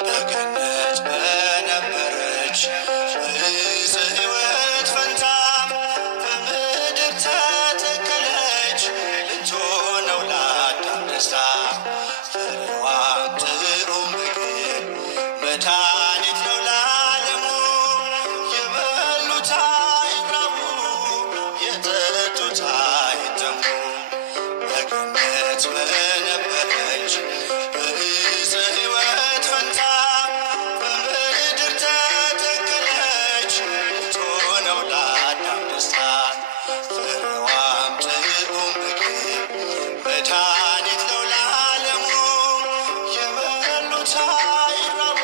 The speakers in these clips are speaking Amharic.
በገነት በነበረች በዕፀ ሕይወት ፈንታ በምድር ተተከለች ልትሆነው ለአዳም ደስታ። ፍሬዋም ጥዑም ምግብ መድኃኒት ነው ለዓለሙ። የበሉት አይራቡ የጠጡት አይጠሙ። በገነት በነበረች በዕፀ ሕይወት ፈንታ በምድር ተተከለች ልትሆነው ለአዳም ደስታ። ፍሬዋም ጥዑም ምግብ መድኃኒት ነው ለዓለሙ። የበሉት አይራቡ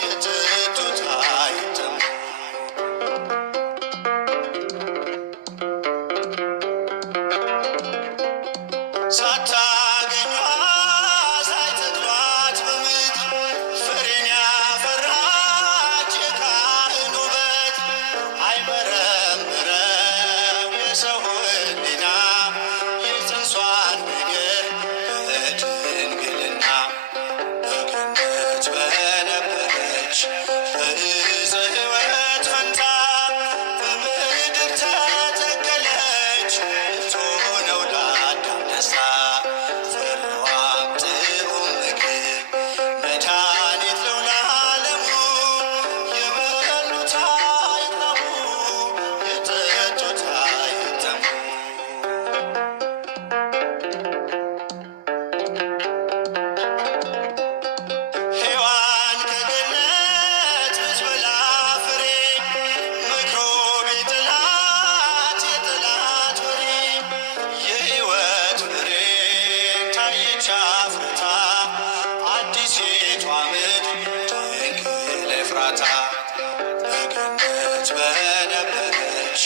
የጠጡት አይጠሙ። ሳታገኟት ሳይተክሏት በምድር ፍሬን ያፈራች የካህን ውበት። አይመረምረው የሰው ሕሊና የፅንሷን ነገር በድንግልና። በገነት በነበረች በዕፀ ሕይወት ፈንታ በምድር ተተከለች ልትሆነው ለአዳም ደስታ። ፍሬዋም ጥዑም ምግብ መድኃኒት ነው ለዓለሙ። የበሉት አይራቡ የጠጡት አይጠሙ። ሔዋን ከገነት ብትበላ ፍሬ መክሮ ቢጥላት የጠላት ወሬ። የሕይወት ፍሬ ታየች አፍርታ አዲሲቷ ምድር ድንግል ኤፍራታ። በገነት በነበረች